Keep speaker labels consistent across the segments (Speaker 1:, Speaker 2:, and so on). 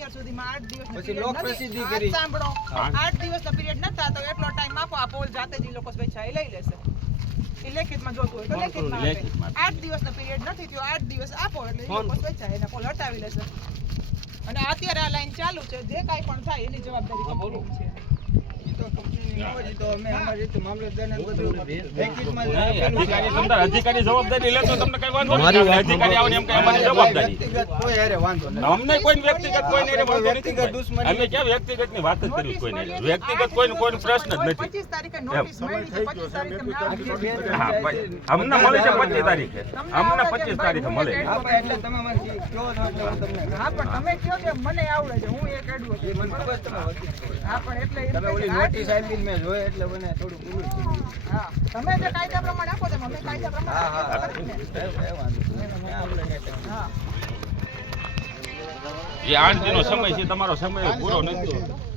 Speaker 1: અત્યાર સુધીમાં આઠ દિવસનો
Speaker 2: પછી લોક પ્રસિદ્ધિ કરી.
Speaker 1: સાંભળો. આઠ દિવસનો પીરિયડ નથી થતો એટલો ટાઈમ આપો. આ પોલ જાતે જ લોકો સ્વેચ્છાએ લઈ લેશે. એ લેખિતમાં જોતું હોય તો લેખિતમાં આપે. આઠ દિવસનો પીરિયડ નથી થયો. આઠ દિવસ આપો એટલે લોકો સ્વેચ્છાએ એના પોલ હટાવી લેશે. અને અત્યારે આ લાઈન ચાલુ છે. જે કાંઈ પણ થાય એની જવાબદારી છે.
Speaker 3: અધિકારી તમને અધિકારી જવાબદારી લે તો તમને કઈ વાંધો નહીં. અધિકારી આવે ને એમ કઈ અમારી જવાબદારી. અમને કોઈ વ્યક્તિગત કોઈ નહીં વાંધો
Speaker 2: વ્યક્તિગત દુશ્મની.
Speaker 3: અમે ક્યાં વ્યક્તિગતની વાત જ કરી કોઈ નહીં
Speaker 1: મળી
Speaker 3: વ્યક્તિગત. કોઈ કોઈ પ્રશ્ન જ નથી.
Speaker 1: 25 તારીખે નોટિસ મળી છે 25 તારીખે તમને આપી
Speaker 3: હા ભાઈ, અમને મળે છે પચીસ તારીખે. અમને પચીસ તારીખે મળે. છે.
Speaker 2: એટલે તમે મને કહો છો એટલે હું તમને
Speaker 1: હા પણ તમે કહો છો મને આવડે છે? હું એક એડવો
Speaker 2: એ મને ખબર છે તમે વકીલ છો.
Speaker 1: હા પણ એટલે
Speaker 2: તમે ઓલી નોટિસ આપી મેં એટલે મને થોડું ભૂલું છે
Speaker 1: હા. તમે જે કાયદા પ્રમાણે આપો છો અમે કાયદા પ્રમાણે
Speaker 2: હા
Speaker 3: એ આઠ દિનો સમય છે તમારો સમય પૂરો નથી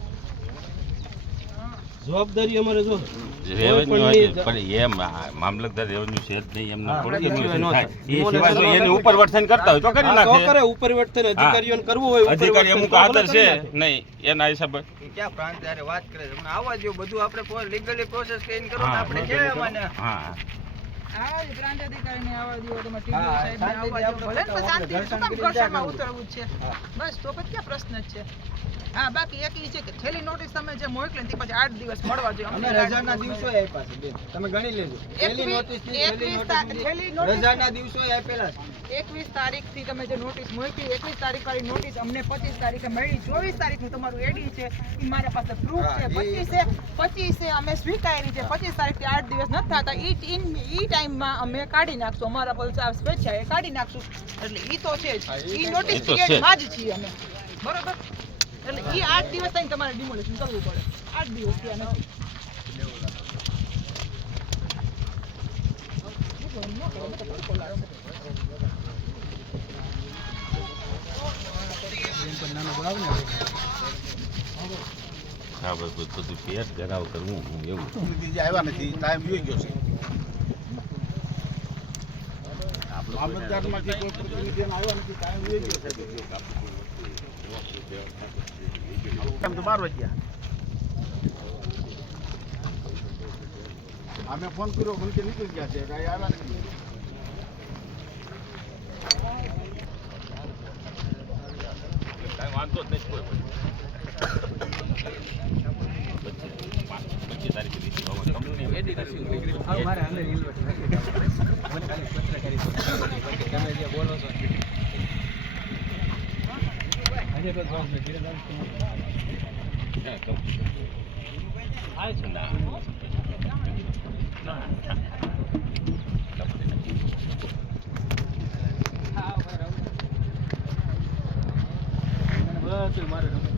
Speaker 4: જવાબદારી અમારે જો.
Speaker 3: એમ મામલતદાર રેવન્યુ છે નહીં એની ઉપર વર્તન કરતા હોય તો કરી
Speaker 4: આ કરે ઉપર વર્તન અધિકારીઓને કરવું હોય
Speaker 3: અધિકારી અમુક આદર છે નહીં એના હિસાબે.
Speaker 2: ક્યાં પ્રાંત વાત કરે છે? આવવા દો બધું આપણે લીગલી પ્રોસેસ કરીને કરો આપણે
Speaker 3: હા.
Speaker 1: આવા જ પ્રાંત અધિકારીને આવવા દ્યો, તમે TDO સાહેબને આવવા
Speaker 2: શાંતિથી
Speaker 1: ભલે ને તો શું કામ ઘર્ષણમાં ઉતરવું છે? બસ તો પછી ક્યાં પ્રશ્ન છે? હા બાકી એક ઈ છે કે છેલ્લી નોટિસ તમે જે મોકલી તે પછી આઠ દિવસ મળવા જોઈએ.
Speaker 2: અમે રજાના દિવસો આપ્યા છે તમે ગણી લેજો. છેલ્લી નોટિસ છેલ્લી
Speaker 1: એકવીસ તા-
Speaker 2: નોટિસ
Speaker 1: છેલ્લી
Speaker 2: સુધી
Speaker 1: નોટિસ-
Speaker 2: રજાના દિવસો આપેલા છે.
Speaker 1: એકવીસ તારીખથી તમે જે નોટિસ મોકલી એકવીસ તારીખ વાળી નોટિસ અમને પચીસ તારીખે મળી ચોવીસ તારીખનું તમારું એડી છે એ મારા પાસે પ્રૂફ છે પચીસે પચીસે અમે સ્વીકારી છે પચીસ તારીખથી આઠ દિવસ નથી થતા ઈ ઈ- ઈ ટાઈમમાં અમે કાઢી નાખશું અમારા પૈસા સ્વેચ્છાએ કાઢી નાખશું એટલે ઈ તો છે જ.
Speaker 2: એ
Speaker 1: ઈ નોટિસ પીરિયડમાં જ. છીએ અમે. બરોબર? એટલે ઈ આઠ દિવસ થઈને તમારે ડિમોલેશન કરવું પડે. આઠ દિવસ થયા નથી.
Speaker 3: હા ભાઈ બધું પેટ ગરાવ કરવું હું એવું.
Speaker 5: આવ્યા નથી ટાઈમ જોઈ ગયો છે. મામલતદારમાંથી કોઈ પ્રતિનિધિ આવ્યા નથી ટાઈમ જોઈ ગયો છે. બાર વાગ્યા. અમે ફોન કર્યો નીકળી ગયા છે કાંઈ આવ્યા નથી
Speaker 3: કાંઈ વાંધો જ નહીં કોઈ પચીસ
Speaker 2: Gracias, Mario.